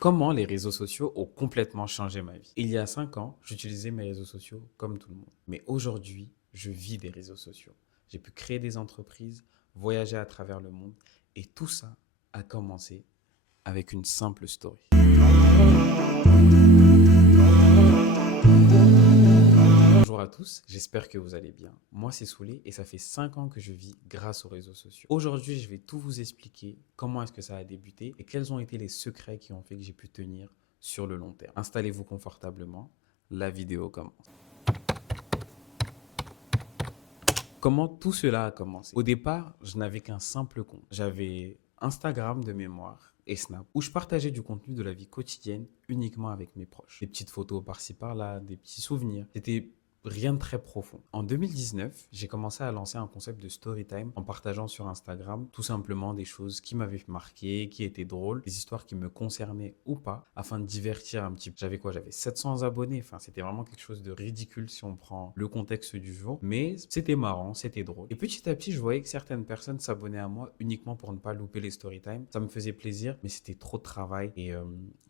Comment les réseaux sociaux ont complètement changé ma vie? Il y a 5 ans, j'utilisais mes réseaux sociaux comme tout le monde. Mais aujourd'hui, je vis des réseaux sociaux. J'ai pu créer des entreprises, voyager à travers le monde et tout ça a commencé avec une simple story. Bonjour à tous, j'espère que vous allez bien. Moi, c'est Soulé et ça fait 5 ans que je vis grâce aux réseaux sociaux. Aujourd'hui, je vais tout vous expliquer comment est-ce que ça a débuté et quels ont été les secrets qui ont fait que j'ai pu tenir sur le long terme. Installez-vous confortablement, la vidéo commence. Comment tout cela a commencé? Au départ, je n'avais qu'un simple compte. J'avais Instagram de mémoire et Snap, où je partageais du contenu de la vie quotidienne uniquement avec mes proches. Des petites photos par-ci par-là, des petits souvenirs. C'était rien de très profond. En 2019, j'ai commencé à lancer un concept de story time en partageant sur Instagram tout simplement des choses qui m'avaient marqué, qui étaient drôles, des histoires qui me concernaient ou pas, afin de divertir un petit peu. J'avais quoi? J'avais 700 abonnés. Enfin, c'était vraiment quelque chose de ridicule si on prend le contexte du jour. Mais c'était marrant, c'était drôle. Et petit à petit, je voyais que certaines personnes s'abonnaient à moi uniquement pour ne pas louper les story time. Ça me faisait plaisir, mais c'était trop de travail et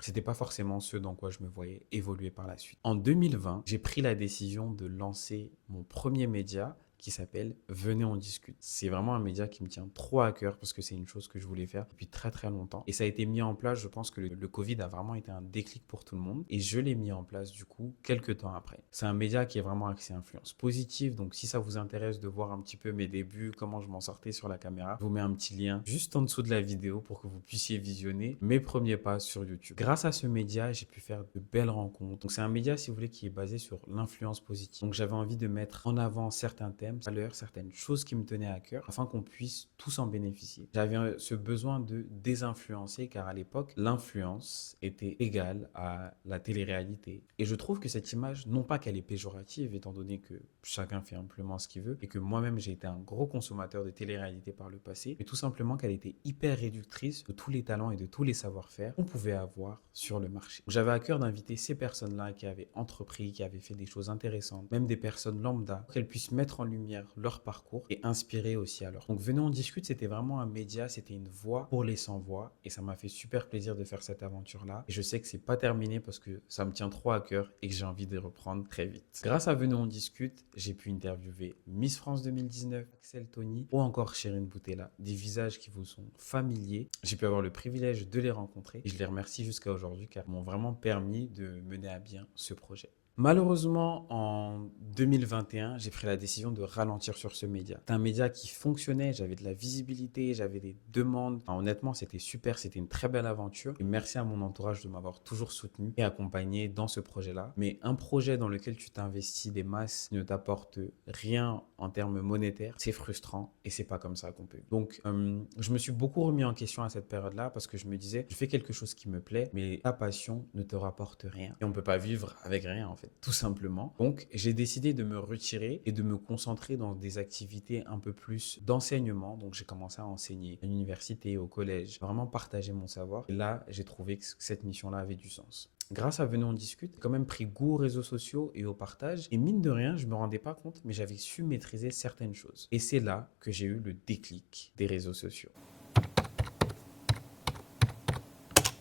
c'était pas forcément ce dans quoi je me voyais évoluer par la suite. En 2020, j'ai pris la décision de lancer mon premier média qui s'appelle Venez on discute. C'est vraiment un média qui me tient trop à cœur parce que c'est une chose que je voulais faire depuis très très longtemps. Et ça a été mis en place, je pense que le Covid a vraiment été un déclic pour tout le monde. Et je l'ai mis en place du coup quelques temps après. C'est un média qui est vraiment axé influence positive. Donc si ça vous intéresse de voir un petit peu mes débuts, comment je m'en sortais sur la caméra, je vous mets un petit lien juste en dessous de la vidéo pour que vous puissiez visionner mes premiers pas sur YouTube. Grâce à ce média, j'ai pu faire de belles rencontres. Donc c'est un média, si vous voulez, qui est basé sur l'influence positive. Donc j'avais envie de mettre en avant certains thèmes, valeurs, certaines choses qui me tenaient à cœur, afin qu'on puisse tous en bénéficier. J'avais ce besoin de désinfluencer, car à l'époque, l'influence était égale à la télé-réalité. Et je trouve que cette image, non pas qu'elle est péjorative, étant donné que chacun fait amplement ce qu'il veut, et que moi-même j'ai été un gros consommateur de télé-réalité par le passé, mais tout simplement qu'elle était hyper réductrice de tous les talents et de tous les savoir-faire qu'on pouvait avoir sur le marché. J'avais à cœur d'inviter ces personnes-là qui avaient entrepris, qui avaient fait des choses intéressantes, même des personnes lambda, pour qu'elles puissent mettre en lumière leur parcours et inspirer aussi à leur. Donc Venez on discute, c'était vraiment un média, c'était une voix pour les sans voix et ça m'a fait super plaisir de faire cette aventure-là. Et je sais que c'est pas terminé parce que ça me tient trop à cœur et que j'ai envie de reprendre très vite. Grâce à Venez on discute, j'ai pu interviewer Miss France 2019, Axel Tony ou encore Chérine Boutella, des visages qui vous sont familiers. J'ai pu avoir le privilège de les rencontrer et je les remercie jusqu'à aujourd'hui car ils m'ont vraiment permis de mener à bien ce projet. Malheureusement, en 2021, j'ai pris la décision de ralentir sur ce média. C'est un média qui fonctionnait, j'avais de la visibilité, j'avais des demandes. Enfin, honnêtement, c'était super, c'était une très belle aventure. Et merci à mon entourage de m'avoir toujours soutenu et accompagné dans ce projet-là. Mais un projet dans lequel tu t'investis des masses ne t'apporte rien en termes monétaires, c'est frustrant et c'est pas comme ça qu'on peut. Donc, je me suis beaucoup remis en question à cette période-là parce que je me disais, je fais quelque chose qui me plaît, mais ta passion ne te rapporte rien. Et on peut pas vivre avec rien en fait, tout simplement. Donc, j'ai décidé de me retirer et de me concentrer dans des activités un peu plus d'enseignement. Donc, j'ai commencé à enseigner à l'université, au collège, vraiment partager mon savoir. Et là, j'ai trouvé que cette mission-là avait du sens. Grâce à Venez on discute, j'ai quand même pris goût aux réseaux sociaux et au partage. Et mine de rien, je me rendais pas compte, mais j'avais su maîtriser certaines choses. Et c'est là que j'ai eu le déclic des réseaux sociaux.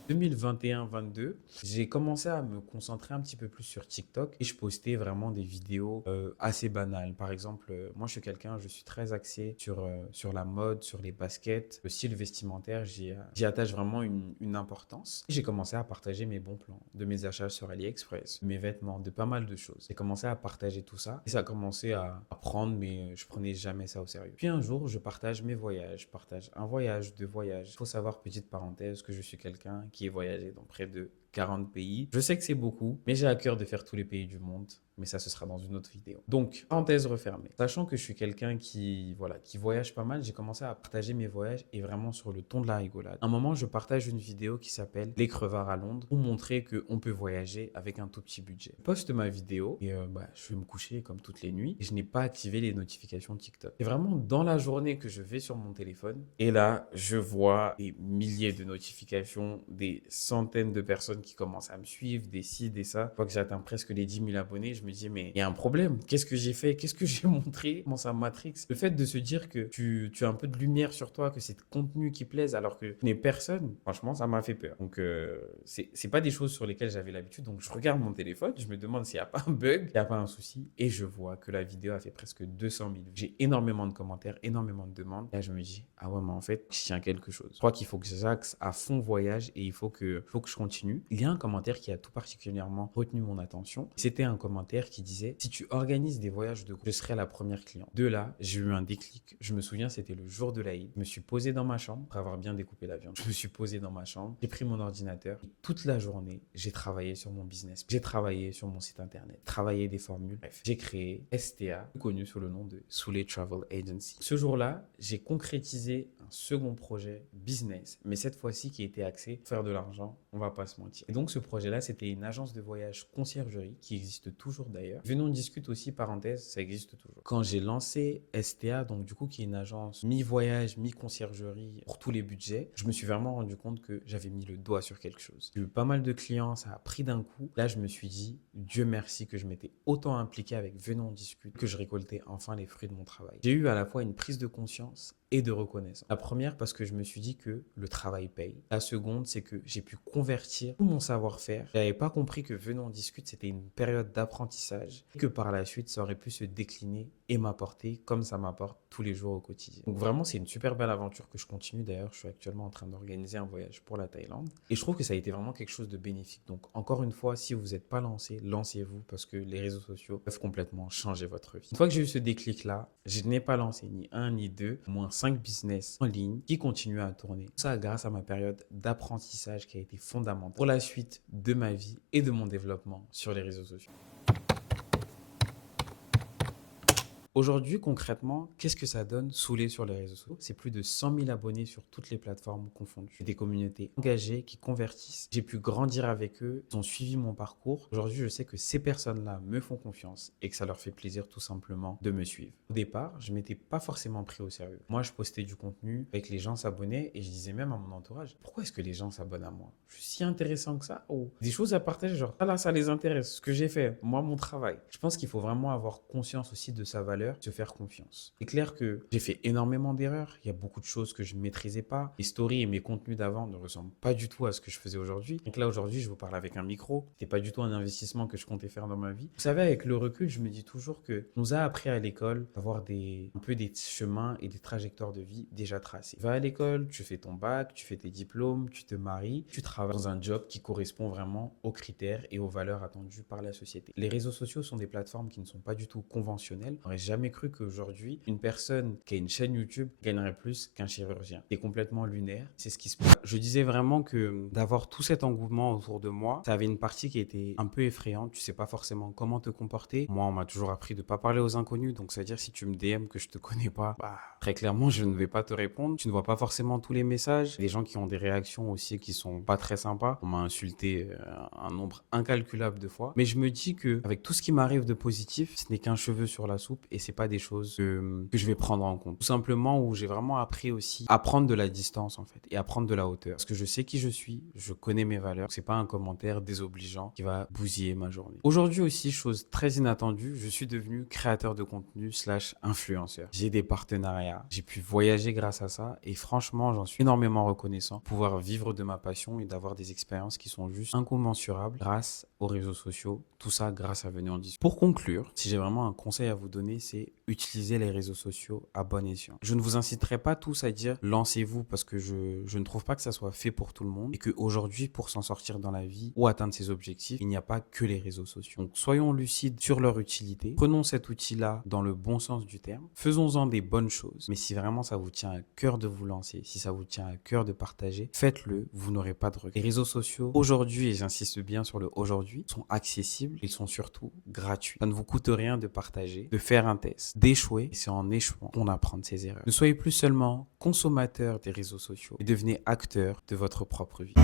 2021-22, j'ai commencé à me concentrer un petit peu plus sur TikTok et je postais vraiment des vidéos assez banales. Par exemple, moi je suis quelqu'un, je suis très axé sur la mode, sur les baskets, le style vestimentaire, j'y attache vraiment une importance. J'ai commencé à partager mes bons plans, de mes achats sur AliExpress, de mes vêtements, de pas mal de choses. J'ai commencé à partager tout ça et ça a commencé à prendre, mais je prenais jamais ça au sérieux. Puis un jour, je partage mes voyages, je partage un voyage, deux voyages. Il faut savoir, petite parenthèse, que je suis quelqu'un qui est voyagé dans près de 40 pays. Je sais que c'est beaucoup, mais j'ai à cœur de faire tous les pays du monde. Mais ça, ce sera dans une autre vidéo. Donc, parenthèse refermée. Sachant que je suis quelqu'un qui voyage pas mal, j'ai commencé à partager mes voyages et vraiment sur le ton de la rigolade. À un moment, je partage une vidéo qui s'appelle Les crevards à Londres pour montrer qu'on peut voyager avec un tout petit budget. Je poste ma vidéo et je vais me coucher comme toutes les nuits et je n'ai pas activé les notifications TikTok. C'est vraiment dans la journée que je vais sur mon téléphone et là, je vois des milliers de notifications, des centaines de personnes personnes qui commencent à me suivre, des ci, des ça. Une fois que j'atteins presque les 10 000 abonnés, je me dis, mais il y a un problème. Qu'est-ce que j'ai fait? Qu'est-ce que j'ai montré? Comment ça matrix? Le fait de se dire que tu as un peu de lumière sur toi, que c'est le contenu qui plaise alors que tu n'es personne, franchement, ça m'a fait peur. Donc, c'est pas des choses sur lesquelles j'avais l'habitude. Donc, je regarde mon téléphone, je me demande s'il n'y a pas un bug, il n'y a pas un souci. Et je vois que la vidéo a fait presque 200 000 vues. J'ai énormément de commentaires, énormément de demandes. Et là, je me dis, ah ouais, mais en fait, je tiens quelque chose. Je crois qu'il faut que j'axe à fond voyage et il faut que je continue. Il y a un commentaire qui a tout particulièrement retenu mon attention. C'était un commentaire qui disait, si tu organises des voyages de groupe, je serai la première cliente. De là, j'ai eu un déclic. Je me souviens, c'était le jour de l'Aïd. Je me suis posé dans ma chambre après avoir bien découpé la viande. Je me suis posé dans ma chambre, j'ai pris mon ordinateur et toute la journée, j'ai travaillé sur mon business. J'ai travaillé sur mon site internet, travaillé des formules. Bref, j'ai créé STA, connu sous le nom de Soulé Travel Agency. Ce jour-là, j'ai concrétisé un second projet business, mais cette fois-ci qui était axé pour faire de l'argent, on va pas se mentir. Et donc ce projet-là, c'était une agence de voyage conciergerie qui existe toujours d'ailleurs. Venons discute aussi, parenthèse, ça existe toujours. Quand j'ai lancé STA, donc du coup qui est une agence mi-voyage, mi-conciergerie pour tous les budgets, je me suis vraiment rendu compte que j'avais mis le doigt sur quelque chose. J'ai eu pas mal de clients, ça a pris d'un coup. Là, je me suis dit, Dieu merci que je m'étais autant impliqué avec Venons discute, que je récoltais enfin les fruits de mon travail. J'ai eu à la fois une prise de conscience et de reconnaissance. La première, parce que je me suis dit que le travail paye. La seconde, c'est que j'ai pu convertir tout mon savoir-faire. Je n'avais pas compris que Venons discute, c'était une période d'apprentissage et que par la suite, ça aurait pu se décliner et m'apporter comme ça m'apporte tous les jours au quotidien. Donc vraiment, c'est une super belle aventure que je continue. D'ailleurs, je suis actuellement en train d'organiser un voyage pour la Thaïlande et je trouve que ça a été vraiment quelque chose de bénéfique. Donc encore une fois, si vous n'êtes pas lancé, lancez-vous parce que les réseaux sociaux peuvent complètement changer votre vie. Une fois que j'ai eu ce déclic-là, je n'ai pas lancé ni un ni deux, au moins 5 business en ligne qui continuent à tourner. Tout ça grâce à ma période d'apprentissage qui a été fondamentale pour la suite de ma vie et de mon développement sur les réseaux sociaux. Aujourd'hui, concrètement, qu'est-ce que ça donne Soulé sur les réseaux sociaux? C'est plus de 100 000 abonnés sur toutes les plateformes confondues. Des communautés engagées qui convertissent. J'ai pu grandir avec eux. Ils ont suivi mon parcours. Aujourd'hui, je sais que ces personnes-là me font confiance et que ça leur fait plaisir tout simplement de me suivre. Au départ, je ne m'étais pas forcément pris au sérieux. Moi, je postais du contenu avec les gens s'abonnaient et je disais même à mon entourage, pourquoi est-ce que les gens s'abonnent à moi? Je suis si intéressant que ça? Oh, des choses à partager, genre, ah là, ça les intéresse, ce que j'ai fait, moi, mon travail. Je pense qu'il faut vraiment avoir conscience aussi de sa valeur, se faire confiance. C'est clair que j'ai fait énormément d'erreurs. Il y a beaucoup de choses que je ne maîtrisais pas. Les stories et mes contenus d'avant ne ressemblent pas du tout à ce que je faisais aujourd'hui. Donc là, aujourd'hui, je vous parle avec un micro. C'était pas du tout un investissement que je comptais faire dans ma vie. Vous savez, avec le recul, je me dis toujours que on nous a appris à l'école d'avoir un peu des chemins et des trajectoires de vie déjà tracés. Tu vas à l'école, tu fais ton bac, tu fais tes diplômes, tu te maries, tu travailles dans un job qui correspond vraiment aux critères et aux valeurs attendues par la société. Les réseaux sociaux sont des plateformes qui ne sont pas du tout conventionnelles. On n'aurait jamais cru qu'aujourd'hui, une personne qui a une chaîne YouTube gagnerait plus qu'un chirurgien. C'est complètement lunaire. C'est ce qui se passe. Je disais vraiment que d'avoir tout cet engouement autour de moi, ça avait une partie qui était un peu effrayante. Tu sais pas forcément comment te comporter. Moi, on m'a toujours appris de pas parler aux inconnus. Donc, ça veut dire si tu me DM que je te connais pas, très clairement, je ne vais pas te répondre. Tu ne vois pas forcément tous les messages. Des gens qui ont des réactions aussi qui sont pas très sympas. On m'a insulté un nombre incalculable de fois. Mais je me dis que avec tout ce qui m'arrive de positif, ce n'est qu'un cheveu sur la soupe et c'est pas des choses que je vais prendre en compte. Tout simplement où j'ai vraiment appris aussi à prendre de la distance en fait et à prendre de la hauteur. Parce que je sais qui je suis, je connais mes valeurs. C'est pas un commentaire désobligeant qui va bousiller ma journée. Aujourd'hui aussi, chose très inattendue, je suis devenu créateur de contenu / influenceur. J'ai des partenariats, j'ai pu voyager grâce à ça et franchement, j'en suis énormément reconnaissant. Pouvoir vivre de ma passion et d'avoir des expériences qui sont juste incommensurables grâce aux réseaux sociaux. Tout ça grâce à Venons discuter. Pour conclure, si j'ai vraiment un conseil à vous donner, c'est utiliser les réseaux sociaux à bon escient. Je ne vous inciterai pas tous à dire lancez-vous parce que je ne trouve pas que ça soit fait pour tout le monde et qu'aujourd'hui, pour s'en sortir dans la vie ou atteindre ses objectifs, il n'y a pas que les réseaux sociaux. Donc soyons lucides sur leur utilité. Prenons cet outil-là dans le bon sens du terme. Faisons-en des bonnes choses. Mais si vraiment ça vous tient à cœur de vous lancer, si ça vous tient à cœur de partager, faites-le. Vous n'aurez pas de regret. Les réseaux sociaux, aujourd'hui, et j'insiste bien sur le aujourd'hui, sont accessibles. Ils sont surtout gratuits. Ça ne vous coûte rien de partager, de faire un test, d'échouer. Et c'est en échouant qu'on apprend de ses erreurs. Ne soyez plus seulement consommateur des réseaux sociaux et devenez acteur de votre propre vie.